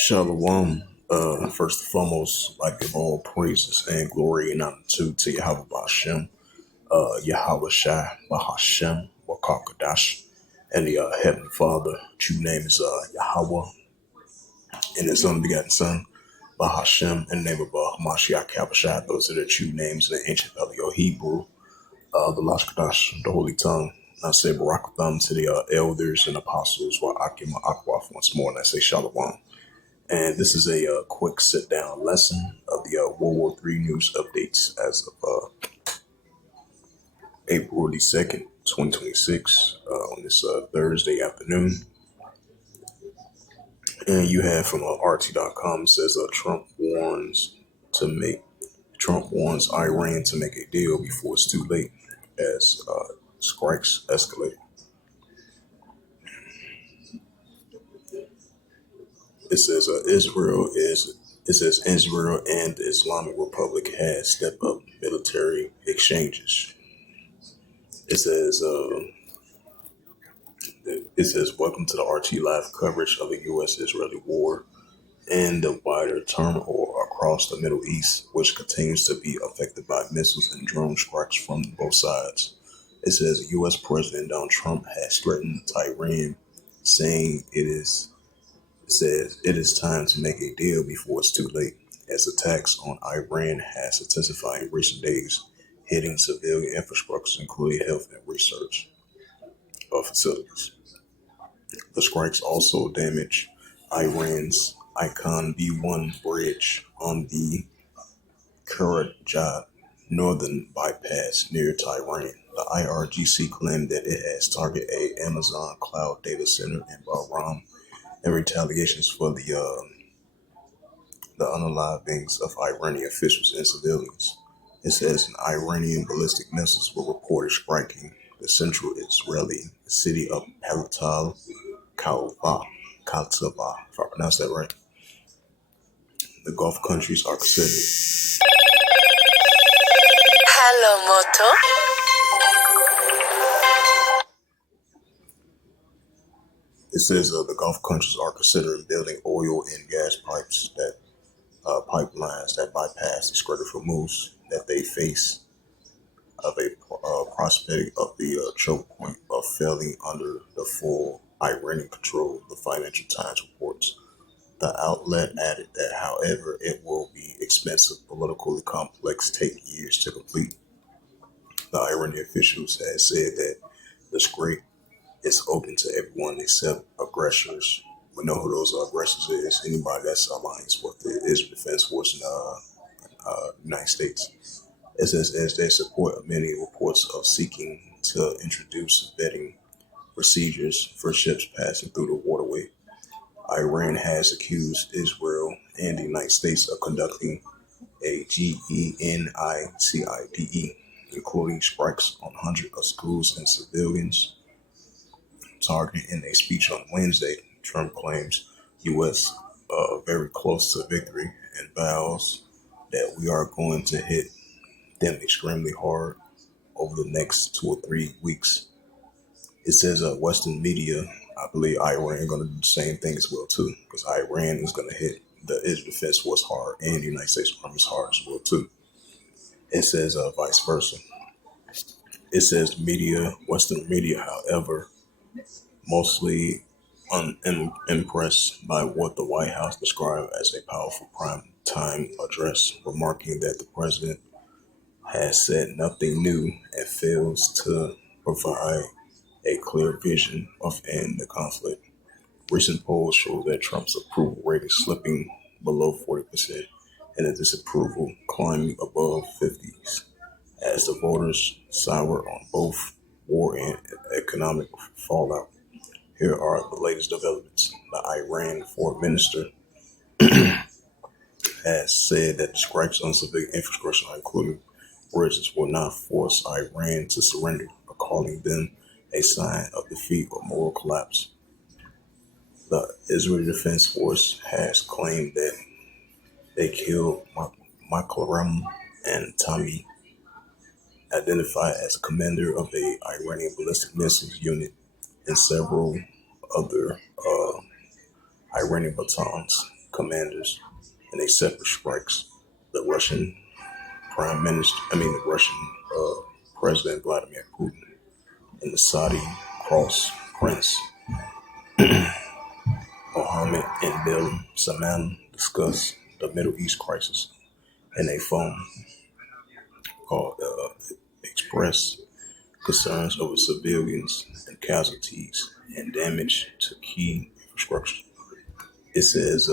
Shalom. First and foremost, like give all praises and glory and honor to Yahweh Bashem, Yahweh Shai, Bahashem, Wakakadash, and the Heavenly Father. True name is Yahweh, and His unbegotten Son, Bahashem, in the name of Mashiach Kabashai. Those are the true names in the ancient Paleo Hebrew, the Lashkadash, the Holy Tongue. And I say Barakatham to the elders and apostles, while Akim Akwaf once more, and I say Shalom. And this is a quick sit down lesson of the World War III news updates as of April the 2nd, 2026, on this Thursday afternoon. And you have from RT.com says Trump warns Iran to make a deal before it's too late as strikes escalate. It says Israel and the Islamic Republic has stepped up military exchanges. It says welcome to the RT Live coverage of the U.S.-Israeli war and the wider turmoil across the Middle East, which continues to be affected by missiles and drone strikes from both sides. It says U.S. President Donald Trump has threatened Tehran, saying it is time to make a deal before it's too late, as attacks on Iran has intensified in recent days, hitting civilian infrastructure, including health and research facilities. The strikes also damage Iran's Icon B1 bridge on the Karajat northern bypass near Tehran. The IRGC claimed that it has targeted a Amazon cloud data center in Bahrain in retaliations for the unalivings of Iranian officials and civilians. It says an Iranian ballistic missiles were reported striking the central Israeli city of Kaltava, if I pronounce that right. The Gulf countries are considered. Hello, Moto. It says the Gulf countries are considering building oil and gas pipelines that bypass the Strait of Hormuz that they face of a prospect of the choke point of failing under the full Iranian control, the Financial Times reports. The outlet added that, however, it will be expensive, politically complex, take years to complete. The Iranian officials had said that the Strait is open to everyone except aggressors. We know who those aggressors is. Anybody that's alliance with the Israel Defense Force in the United States. It says as they support many reports of seeking to introduce vetting procedures for ships passing through the waterway. Iran has accused Israel and the United States of conducting a genocide, including strikes on hundreds of schools and civilians targeted. In a speech on Wednesday, Trump claims U.S. Very close to victory and vows that we are going to hit them extremely hard over the next 2 or 3 weeks. It says Western media, I believe Iran going to do the same thing as well too, because Iran is going to hit the Israel Defense Force hard and the United States Army hard as well too. It says vice versa. It says Western media, however, mostly unimpressed by what the White House described as a powerful prime time address, remarking that the president has said nothing new and fails to provide a clear vision of ending the conflict. Recent polls show that Trump's approval rate is slipping below 40% and the disapproval climbing above 50s as the voters sour on both war and economic fallout. Here are the latest developments. The Iran foreign minister has said that the strikes on civilian infrastructure, including bridges, will not force Iran to surrender, calling them a sign of defeat or moral collapse. The Israeli Defense Force has claimed that they killed Maklaram and Tami, identified as a commander of the Iranian ballistic missiles unit, and several other Iranian batons commanders in a separate strikes. The Russian the Russian President Vladimir Putin and the Saudi Cross Prince Mohammed and bin Salman discussed the Middle East crisis in a phone call expressed concerns over civilians and casualties and damage to key infrastructure. It says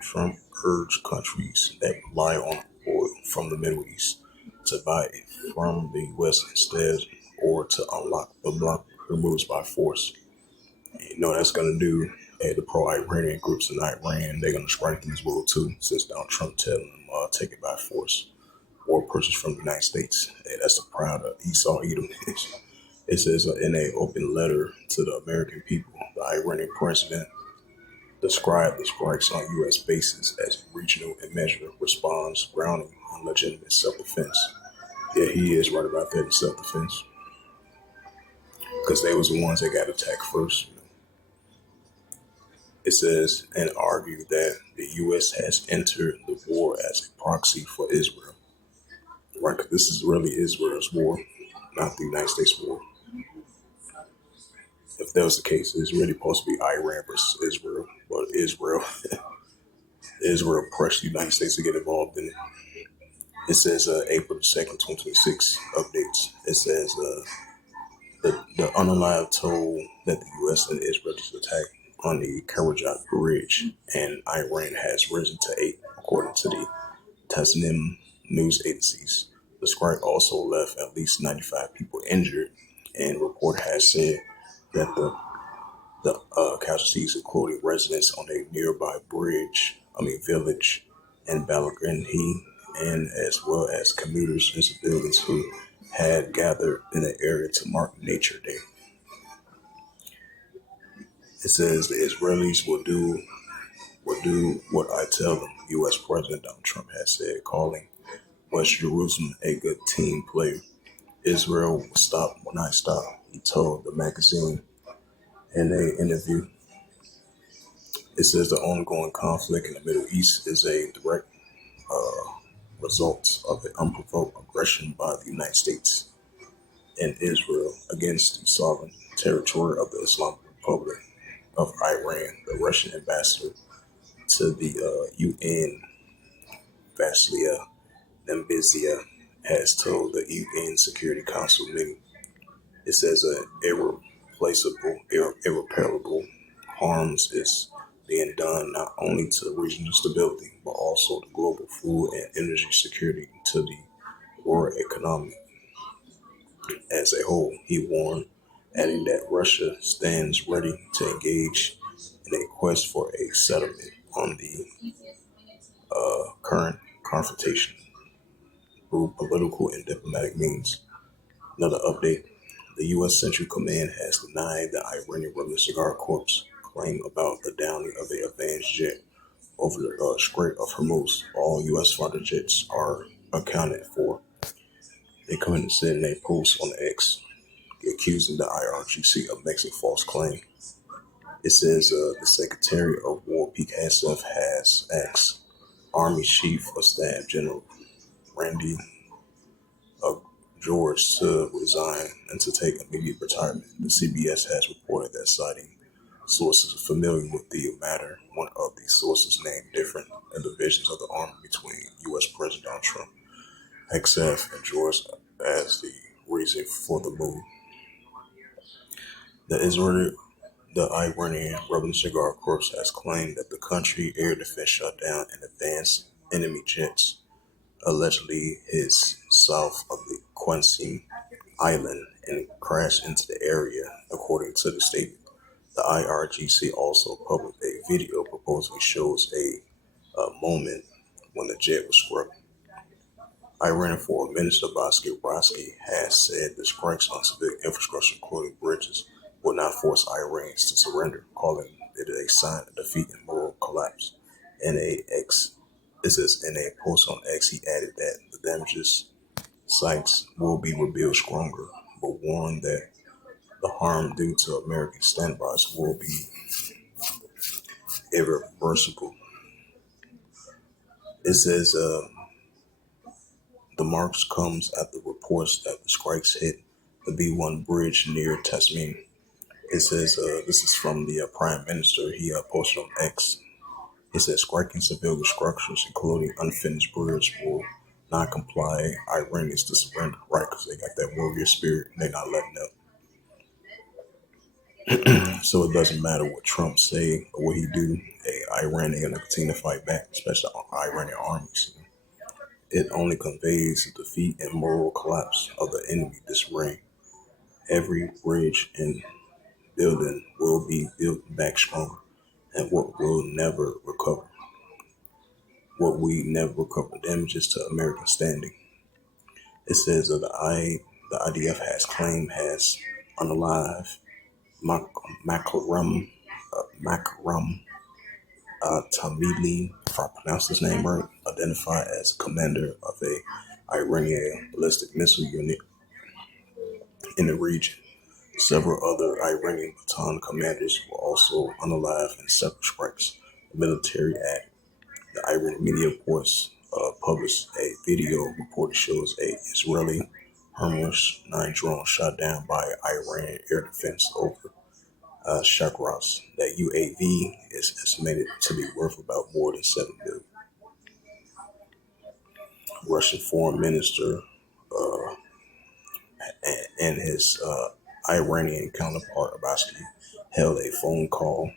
Trump urged countries that rely on oil from the Middle East to buy it from the U.S. instead or to unlock the block removes by force. And you know what that's going to do? Hey, the pro-Iranian groups in Iran, they're going to strike them as well too, since Donald Trump telling them take it by force or purchase from the United States. Hey, that's the proud of Esau Edom. It says in an open letter to the American people, the Iranian president described the strikes on U.S. bases as regional and measured response grounding on legitimate self-defense. Yeah, he is right about that in self-defense because they was the ones that got attacked first. It says and argued that the U.S. has entered the war as a proxy for Israel. Right, 'cause this is really Israel's war, not the United States war. If that was the case, it's really supposed to be Iran versus Israel, but Israel pressed the United States to get involved in it. It says April 2nd, 2026 updates. It says the unalive told that the U.S. and Israel's attack on the Karajat Bridge and Iran has risen to 8, according to the Tasnim news agencies. The strike also left at least 95 people injured, and report has said that the casualties, including residents on a nearby village in Balagrani, and as well as commuters and civilians who had gathered in the area to mark Nature Day. It says the Israelis will do what I tell them, U.S. President Donald Trump has said, calling West Jerusalem a good team player. Israel will stop when I stop, he told the magazine in an interview. It says the ongoing conflict in the Middle East is a direct result of an unprovoked aggression by the United States and Israel against the sovereign territory of the Islamic Republic of Iran. The Russian ambassador to the UN, Vasilia Nembizia, has told the UN Security Council meeting. It says irreparable harms is being done not only to regional stability, but also to global food and energy security to the world economy as a whole, he warned, adding that Russia stands ready to engage in a quest for a settlement on the current confrontation through political and diplomatic means. Another update. The U.S. Central Command has denied the Iranian Revolutionary Guard Corps claim about the downing of the advanced jet over the Strait of Hormuz. All U.S. fighter jets are accounted for. They come in and said in a post on X, accusing the IRGC of making a false claim. It says the Secretary of War, Pete Hegseth, has asked Army Chief of Staff General Randy George to resign and to take immediate retirement. The CBS has reported that, citing sources familiar with the matter. One of these sources named different divisions of the Army between U.S. President Donald Trump, Hegseth, and George as the reason for the move. The Iranian Revolutionary Guard Corps has claimed that the country air defense shut down and advanced enemy jets allegedly hit south of the Qassim Island and crashed into the area, according to the statement. The IRGC also published a video proposally shows a moment when the jet was struck. Iran Foreign Minister Basir Raski has said the strikes on civilian infrastructure, including bridges, will not force Iranians to surrender, calling it a sign of defeat and moral collapse. In a post on X, he added that the damages sites will be rebuilt stronger, but warned that the harm due to American standbys will be irreversible. It says the marks comes after reports that the strikes hit the B1 bridge near Tasmin. It says this is from the Prime Minister. He posted on X. It says striking civilian structures, including unfinished bridges, will not comply. Iranians to surrender, right? Because they got that warrior spirit and they're not letting up. So it doesn't matter what Trump say or what he do. Iran ain't gonna continue to fight back, especially Iranian armies. It only conveys the defeat and moral collapse of the enemy this reign. Every bridge and building will be built back stronger, and what will never recover. What we never recover damages to American standing. It says that the IDF has claimed has unalive Makaram Tamili, if I pronounce his name right, identified as commander of a Iranian ballistic missile unit in the region. Several other Iranian battalion commanders were also unalive in separate strikes. The military act. The Iranian media reports published a video report shows a Israeli Hermes 9 drone shot down by Iran air defense over Shakras. That UAV is estimated to be worth about more than 7 billion. Russian foreign minister uh, and his Iranian counterpart Abbasi held a phone call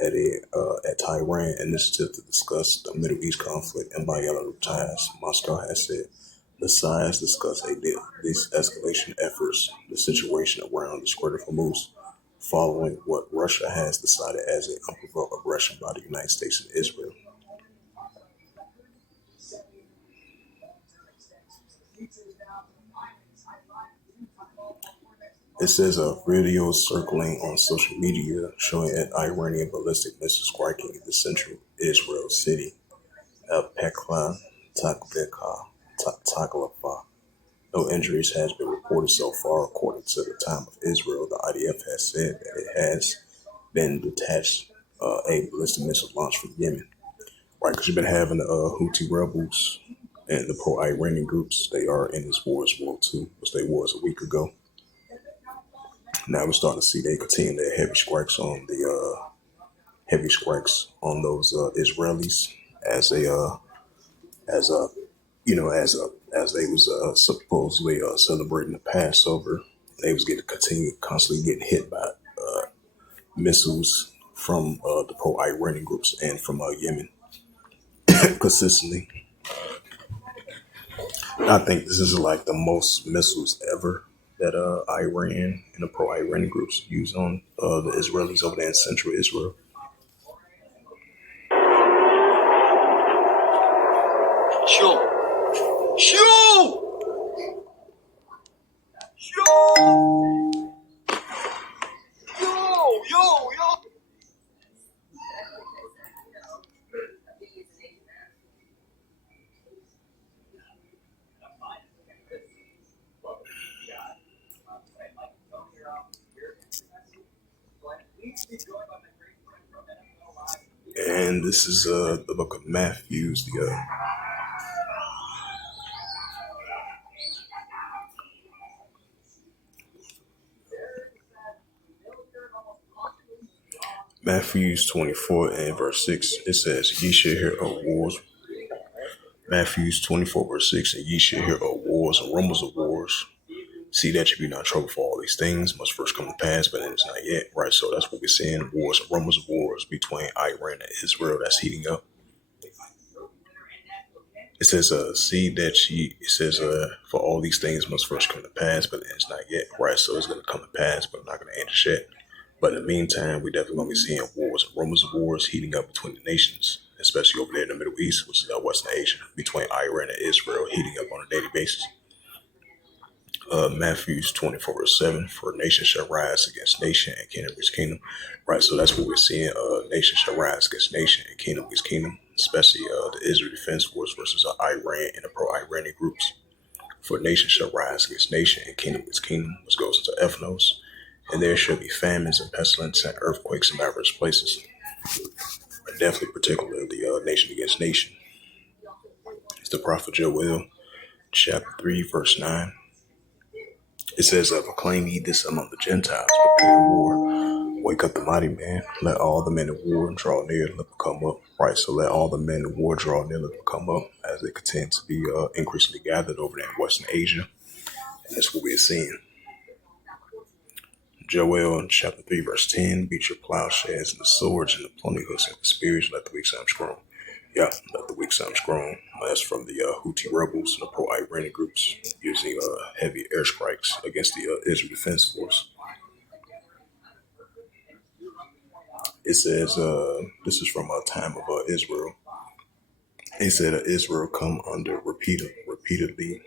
at Tehran initiative to discuss the Middle East conflict and bilateral ties. Moscow has said the sides discussed these escalation efforts, the situation around the Strait of Hormuz, following what Russia has decided as an unprovoked aggression by the United States and Israel. It says a video circling on social media showing an Iranian ballistic missile striking the central Israel city of Pekla Taklafa. No injuries has been reported so far, according to the Time of Israel. The IDF has said that it has been detached a ballistic missile launched from Yemen. Right, because you've been having the Houthi rebels and the pro-Iranian groups. They are in this war as well too, which they was a week ago. Now we're starting to see they continue their heavy strikes on those Israelis as they as a as they was supposedly celebrating the Passover. They was getting constantly getting hit by missiles from the pro-Iranian groups and from Yemen consistently. I think this is like the most missiles ever that Iran and the pro-Iranian groups use on the Israelis over there in central Israel. Shoo! Shoo! Shoo! Yo! Yo! Yo! And this is the book of Matthew, the Matthew 24 and verse 6. It says, "Ye shall hear of wars." Matthew 24 verse 6, "And ye shall hear of wars and rumors of wars. See that you be not troubled, for all these things must first come to pass, but it is not yet." Right, so that's what we're seeing: wars and rumors of wars between Iran and Israel that's heating up. It says, "See that ye." It says, "For all these things must first come to pass, but it is not yet." Right, so it's going to come to pass, but not going to end yet. But in the meantime, we definitely going to be seeing wars and rumors of wars heating up between the nations, especially over there in the Middle East, which is Western Asia, between Iran and Israel, heating up on a daily basis. Matthew 24 verse 7, "For nation shall rise against nation and kingdom against kingdom." Right, so that's what we're seeing. Nation shall rise against nation and kingdom against kingdom, especially the Israel Defense Force versus Iran and the pro-Iranian groups. "For nation shall rise against nation and kingdom against kingdom," which goes into ethnos, "and there shall be famines and pestilence and earthquakes in diverse places." But definitely, particularly nation against nation. It's the prophet Joel, chapter 3, verse 9. It says, proclaim ye this among the Gentiles, prepare war. Wake up the mighty man. Let all the men of war draw near. Let them come up. Right, so let all the men of war draw near. Let them come up as they continue to be increasingly gathered over there in Western Asia. And that's what we're seeing. Joel chapter 3, verse 10. Beat your plowshares and the swords and the pruning hooks and the spears. Let the weak sound strong. Yeah, let the weak sound strong. That's from the Houthi rebels and the pro-Iranian groups using heavy airstrikes against the Israel Defense Force. It says, this is from a time of Israel. It said Israel come under repeatedly.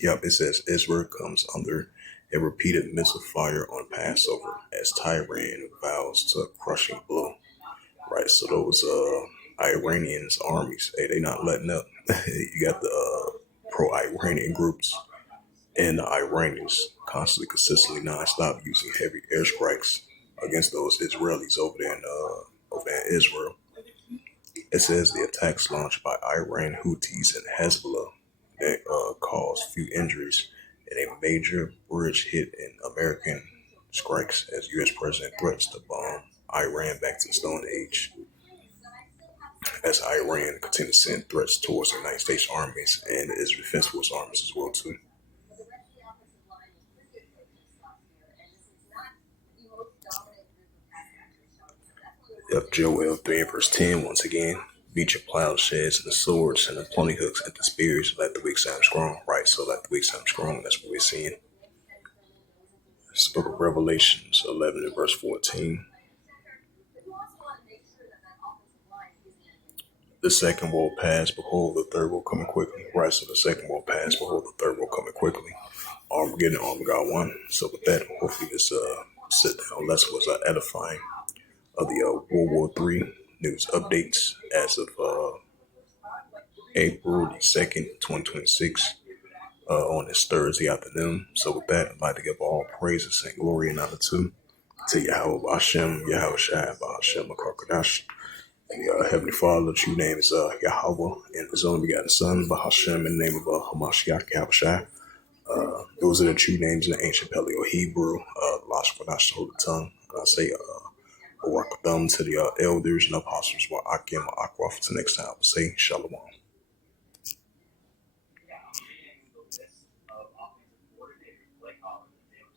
Yep, it says Israel comes under a repeated missile fire on Passover as Tehran vows to a crushing blow. Right, so those Iranians armies, hey, they not letting up. You got the pro-Iranian groups and the Iranians constantly, consistently, non-stop using heavy airstrikes against those Israelis over there in Israel. It says the attacks launched by Iran, Houthis, and Hezbollah that caused few injuries and a major bridge hit in American strikes as U.S. president threats to bomb Iran back to the Stone Age. As Iran continues to send threats towards the United States armies and the Israel Defense Force armies as well too. Yep, Joel 3 verse 10 once again. Beat your plowshares and the swords and the pruning hooks and the spears. Let the weak sound strong. Right, so let the weak sound strong. That's what we're seeing. It's the book of Revelations 11 and verse 14. The second will pass, behold, the third will come quickly. Right, so the second will pass, behold, the third will come quickly. Armageddon, Armageddon 1. So with that, hopefully this sit down lesson was edifying of the World War III news updates as of April the 2nd, 2026, on this Thursday afternoon. So with that, I'd like to give all praises and glory and honor to Yahweh Hashem, Yahweh Shai, Hashem, Akarkadash. And the Heavenly Father, the true name is Yahweh, and His only begotten Son, Bahashem, in the name of Hamashiach, Yahweh Shai. Those are the true names in the ancient Paleo Hebrew, Lashkwadash, hold the tongue. And I say, Barak Thumb to the elders and apostles, Akim, Akwaf. Till next time, I will say Shalom.